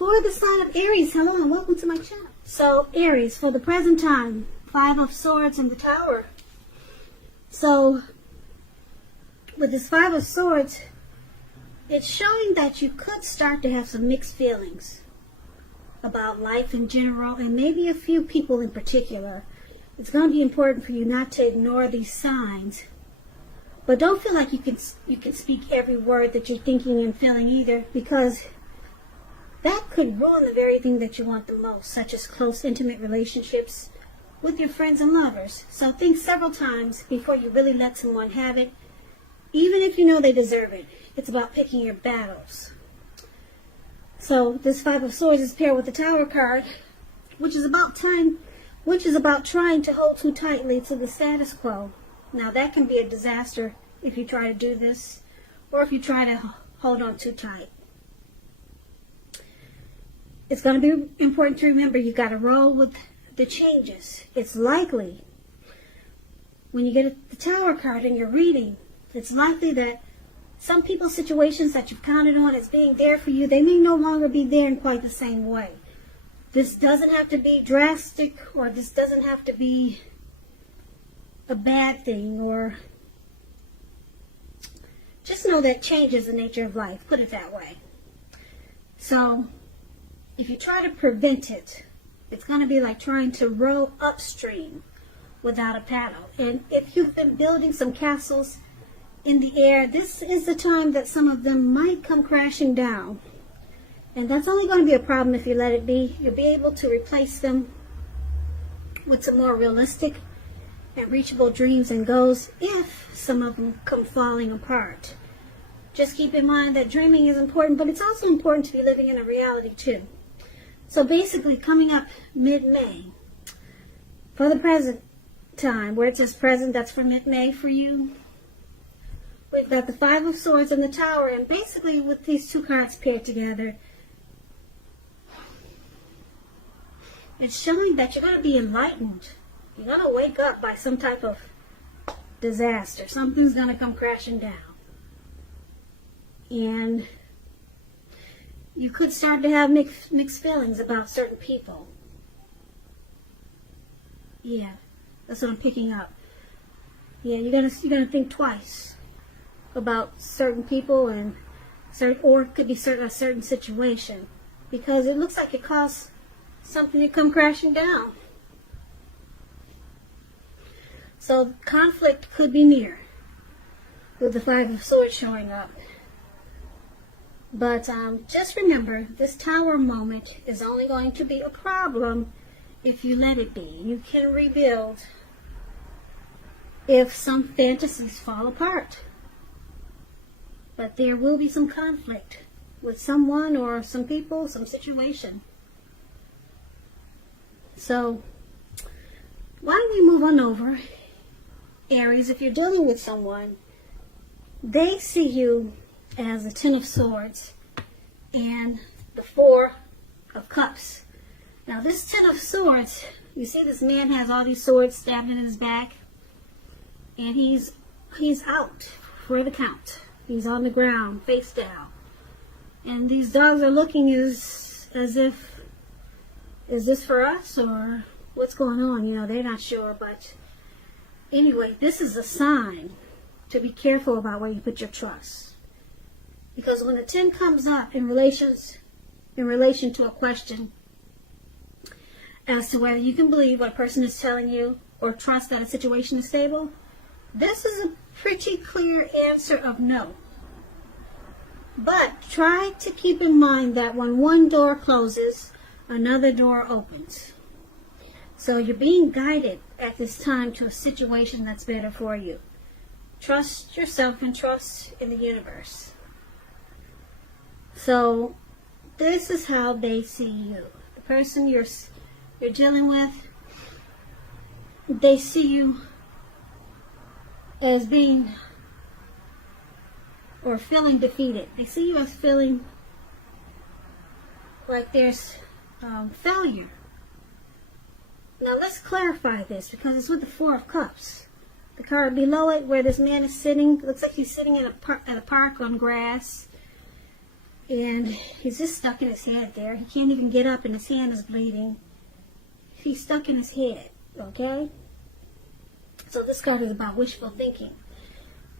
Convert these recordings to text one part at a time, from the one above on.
For the sign of Aries, hello and welcome to my channel. So Aries, for the present time, 5 of Swords in the Tower. So with this 5 of Swords, it's showing that you could start to have some mixed feelings about life in general, and maybe a few people in particular. It's going to be important for you not to ignore these signs, but don't feel like you can speak every word that you're thinking and feeling either, because that could ruin the very thing that you want the most, such as close, intimate relationships with your friends and lovers. So think several times before you really let someone have it, even if you know they deserve it. It's about picking your battles. So this 5 of Swords is paired with the Tower card, which is about trying to hold too tightly to the status quo. Now that can be a disaster if you try to do this, or if you try to hold on too tight. It's going to be important to remember you got to roll with the changes. It's likely, when you get the Tower card and you're reading, it's likely that some people's situations that you've counted on as being there for you, they may no longer be there in quite the same way. This doesn't have to be drastic, or this doesn't have to be a bad thing, or just know that change is the nature of life, put it that way. So if you try to prevent it, it's going to be like trying to row upstream without a paddle. And if you've been building some castles in the air, this is the time that some of them might come crashing down. And that's only going to be a problem if you let it be. You'll be able to replace them with some more realistic and reachable dreams and goals if some of them come falling apart. Just keep in mind that dreaming is important, but it's also important to be living in a reality too. So basically, coming up mid-May, for the present time, where it says present, that's for mid-May for you. We've got the 5 of Swords in the Tower, and basically with these 2 cards paired together, it's showing that you're going to be enlightened. You're going to wake up by some type of disaster. Something's going to come crashing down. And you could start to have mixed feelings about certain people. Yeah, that's what I'm picking up. Yeah, you're gonna think twice about certain people and or it could be a certain situation, because it looks like it caused something to come crashing down. So conflict could be near with the 5 of Swords showing up. But just remember, this Tower moment is only going to be a problem if you let it be. You can rebuild if some fantasies fall apart. But there will be some conflict with someone or some people, some situation. So why don't we move on over, Aries? If you're dealing with someone, they see you as the 10 of Swords and the 4 of Cups. Now this 10 of Swords, you see this man has all these swords stabbed in his back, and he's out for the count. He's on the ground, face down. And these dogs are looking as if, is this for us or what's going on? You know, they're not sure. But anyway, this is a sign to be careful about where you put your trust. Because when the 10 comes up in relation to a question as to whether you can believe what a person is telling you or trust that a situation is stable, this is a pretty clear answer of no. But try to keep in mind that when one door closes, another door opens. So you're being guided at this time to a situation that's better for you. Trust yourself and trust in the universe. So this is how they see you. The person you're dealing with, they see you as being or feeling defeated. They see you as feeling like there's failure. Now let's clarify this, because it's with the 4 of Cups. The card below it, where this man is sitting, looks like he's sitting at a park on grass. And he's just stuck in his head there. He can't even get up and his hand is bleeding. He's stuck in his head, okay? So this card is about wishful thinking.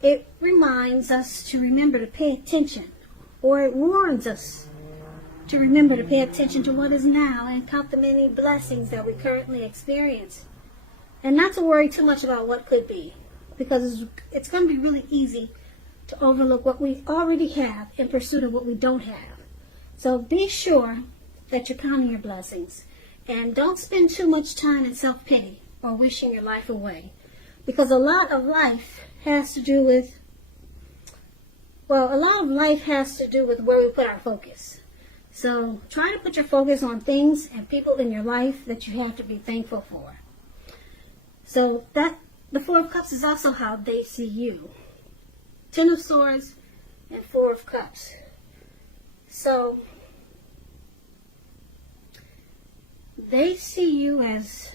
It reminds us to remember to pay attention, or it warns us to remember to pay attention to what is now and count the many blessings that we currently experience. And not to worry too much about what could be, because it's going to be really easy to overlook what we already have in pursuit of what we don't have. So be sure that you're counting your blessings. And don't spend too much time in self-pity or wishing your life away. Because a lot of life has to do with where we put our focus. So try to put your focus on things and people in your life that you have to be thankful for. So that the Four of Cups is also how they see you. Ten of Swords and Four of Cups. So they see you as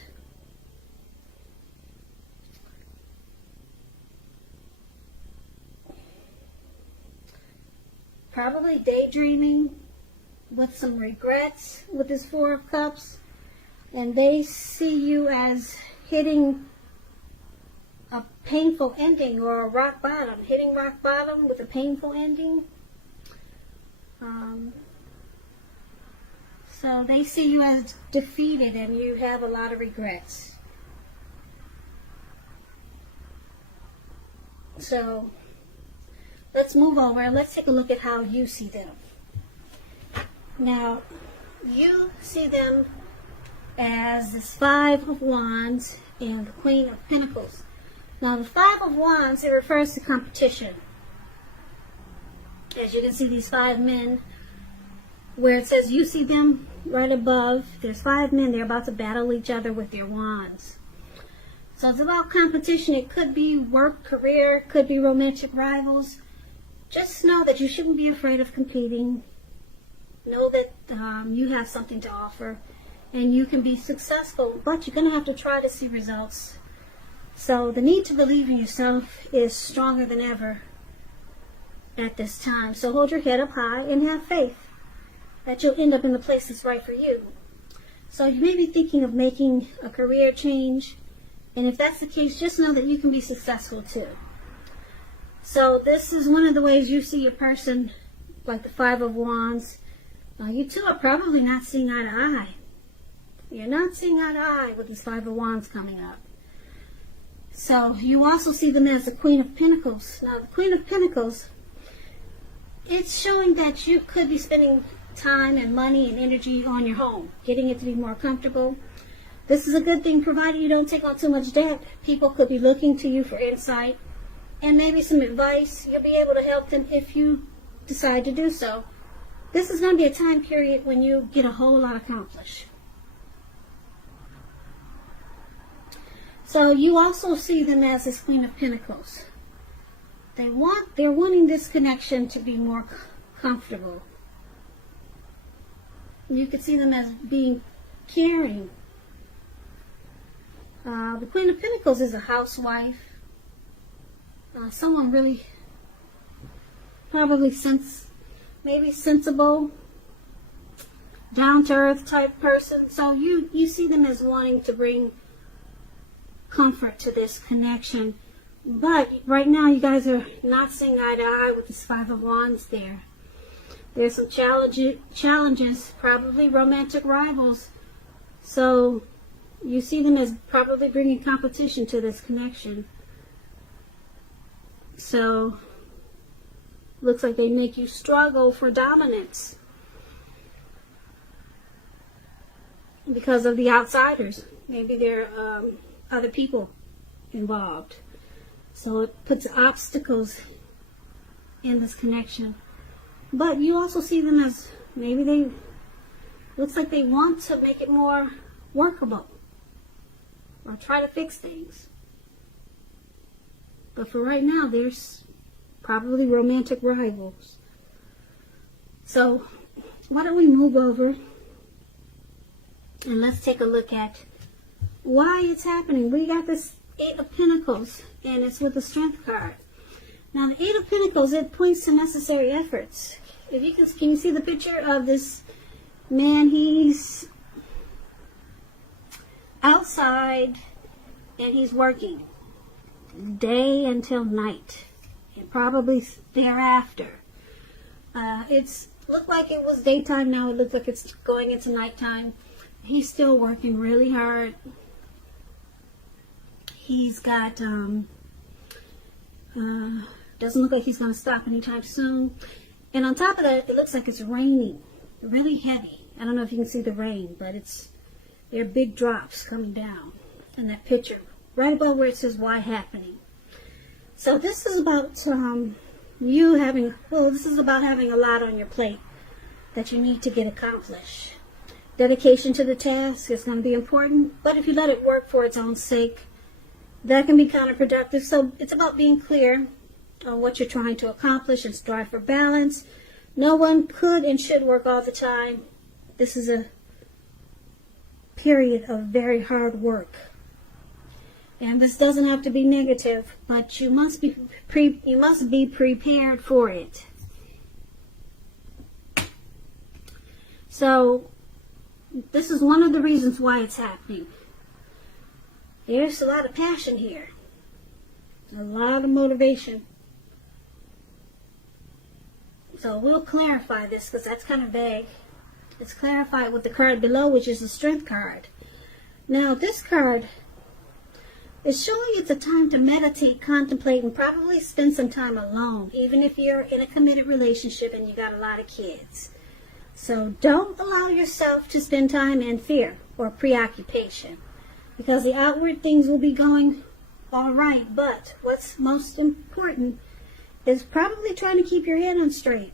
probably daydreaming with some regrets with this Four of Cups. And they see you as hitting a painful ending or a rock bottom. Hitting rock bottom with a painful ending. So they see you as defeated and you have a lot of regrets. So let's move over and let's take a look at how you see them. Now, you see them as this Five of Wands and the Queen of Pentacles. Now, the Five of Wands, it refers to competition. As you can see, these five men, where it says you see them right above, there's five men, they're about to battle each other with their wands. So it's about competition. It could be work, career, could be romantic rivals. Just know that you shouldn't be afraid of competing. Know that you have something to offer and you can be successful, but you're going to have to try to see results. So the need to believe in yourself is stronger than ever at this time. So hold your head up high and have faith that you'll end up in the place that's right for you. So you may be thinking of making a career change, and if that's the case, just know that you can be successful too. So this is one of the ways you see your person, like the Five of Wands. You two are probably not seeing eye to eye. You're not seeing eye to eye with this Five of Wands coming up. So you also see them as the Queen of Pentacles. Now the Queen of Pentacles, it's showing that you could be spending time and money and energy on your home, getting it to be more comfortable. This is a good thing, provided you don't take on too much debt. People could be looking to you for insight and maybe some advice. You'll be able to help them if you decide to do so. This is going to be a time period when you get a whole lot accomplished. So you also see them as this Queen of Pentacles. They're wanting this connection to be more comfortable. You could see them as being caring. The Queen of Pentacles is a housewife. Someone really, probably maybe sensible, down-to-earth type person. So you see them as wanting to bring comfort to this connection. But right now you guys are not seeing eye to eye with this Five of Wands there. There's some challenges, probably romantic rivals. So you see them as probably bringing competition to this connection. So looks like they make you struggle for dominance because of the outsiders. Maybe there are other people involved. So it puts obstacles in this connection. But you also see them as maybe looks like they want to make it more workable or try to fix things. But for right now, there's probably romantic rivals. So why don't we move over and let's take a look at why it's happening. We got this Eight of Pentacles, and it's with the Strength card. Now, the Eight of Pentacles, it points to necessary efforts. If you can you see the picture of this man? He's outside and he's working day until night, and probably thereafter. It's looked like it was daytime. Now it looks like it's going into nighttime. He's still working really hard. He's got doesn't look like he's going to stop anytime soon. And on top of that, it looks like it's raining really heavy. I don't know if you can see the rain, but there are big drops coming down in that picture, right above where it says "Why Happening." So this is about this is about having a lot on your plate that you need to get accomplished. Dedication to the task is going to be important, but if you let it work for its own sake, that can be counterproductive. So it's about being clear on what you're trying to accomplish and strive for balance. No one could and should work all the time. This is a period of very hard work. And this doesn't have to be negative, but you must be prepared for it. So this is one of the reasons why it's happening. There's a lot of passion here, a lot of motivation. So we'll clarify this because that's kind of vague. It's clarified with the card below, which is the Strength card. Now this card is showing it's a time to meditate, contemplate, and probably spend some time alone, even if you're in a committed relationship and you got a lot of kids. So don't allow yourself to spend time in fear or preoccupation, because the outward things will be going all right, but what's most important is probably trying to keep your head on straight.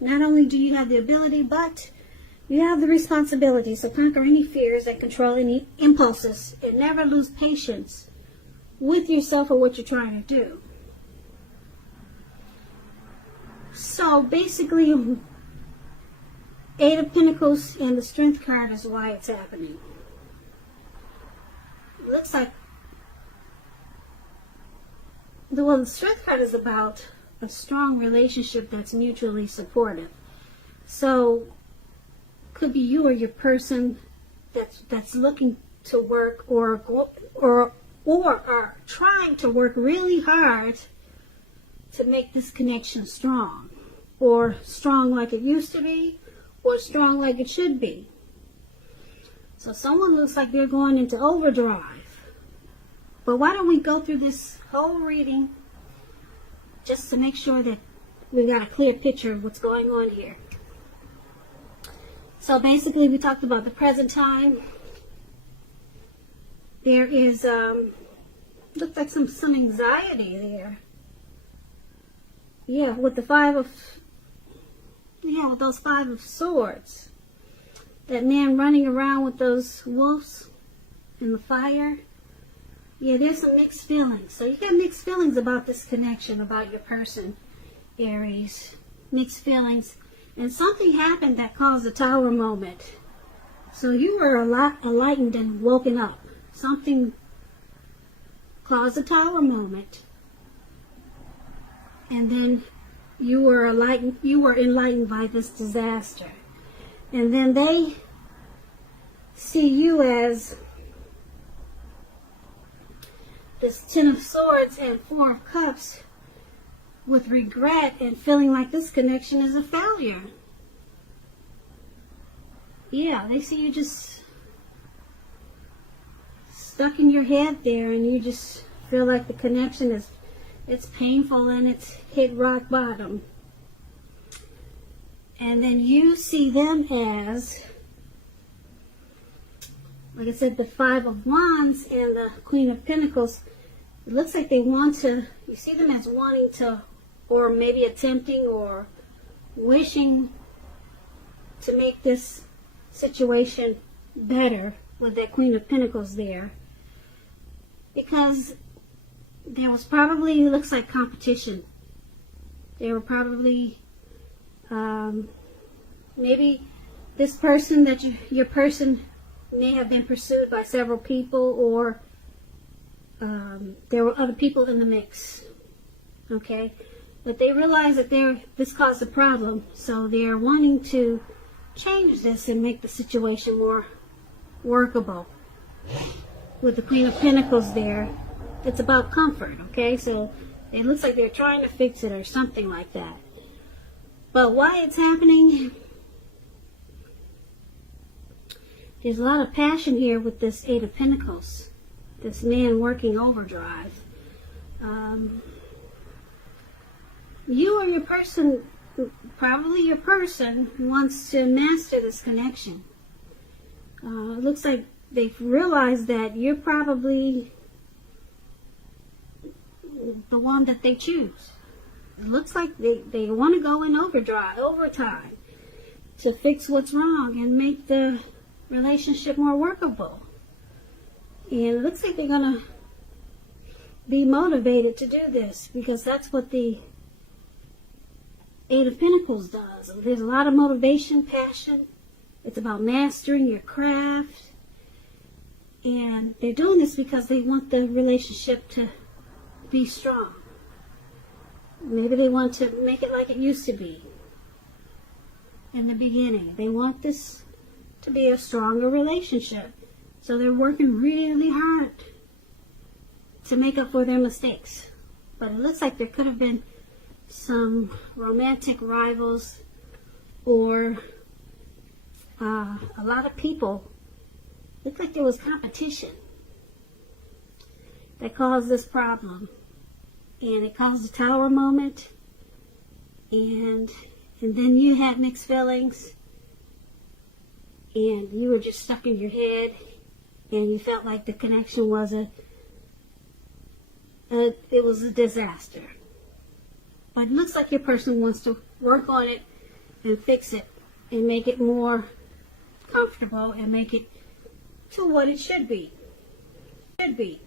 Not only do you have the ability, but you have the responsibility. So conquer any fears and control any impulses, and never lose patience with yourself or what you're trying to do. So basically, Eight of Pentacles and the Strength card is why it's happening. It looks like the Strength card is about a strong relationship that's mutually supportive. So could be you or your person that's looking to work or are trying to work really hard to make this connection strong, or strong like it used to be, or strong like it should be. So someone looks like they're going into overdrive. But why don't we go through this whole reading just to make sure that we've got a clear picture of what's going on here. So basically we talked about the present time. There is, looks like some anxiety there. Yeah, with the with those Five of Swords. That man running around with those wolves in the fire. Yeah, there's some mixed feelings. So you got mixed feelings about this connection, about your person, Aries. Mixed feelings. And something happened that caused a tower moment. So you were a lot enlightened and woken up. Something caused a tower moment. And then you were enlightened by this disaster. And then they see you as this Ten of Swords and Four of Cups with regret and feeling like this connection is a failure. Yeah, they see you just stuck in your head there, and you just feel like the connection it's painful and it's hit rock bottom. And then you see them as, like I said, the Five of Wands and the Queen of Pentacles. It looks like they want to, you see them as wanting to, or maybe attempting or wishing to make this situation better with that Queen of Pentacles there. Because there was probably, it looks like, competition. They were probably, maybe this person your person may have been pursued by several people, or there were other people in the mix. Okay? But they realize that this caused a problem, so they're wanting to change this and make the situation more workable. With the Queen of Pentacles there, it's about comfort, okay? So it looks like they're trying to fix it or something like that. But why it's happening, there's a lot of passion here with this Eight of Pentacles. This man working overdrive. You or your person, probably your person, wants to master this connection. It looks like they've realized that you're probably the one that they choose. It looks like they want to go in overtime to fix what's wrong and make the relationship more workable. And it looks like they're going to be motivated to do this, because that's what the Eight of Pentacles does. There's a lot of motivation, passion. It's about mastering your craft. And they're doing this because they want the relationship to be strong. Maybe they want to make it like it used to be in the beginning. They want this to be a stronger relationship. So they're working really hard to make up for their mistakes. But it looks like there could have been some romantic rivals, or a lot of people. Looked like there was competition that caused this problem, and it caused a Tower moment, and then you had mixed feelings, and you were just stuck in your head, and you felt like the connection was it was a disaster. But it looks like your person wants to work on it and fix it and make it more comfortable and make it to what it should be. Should be.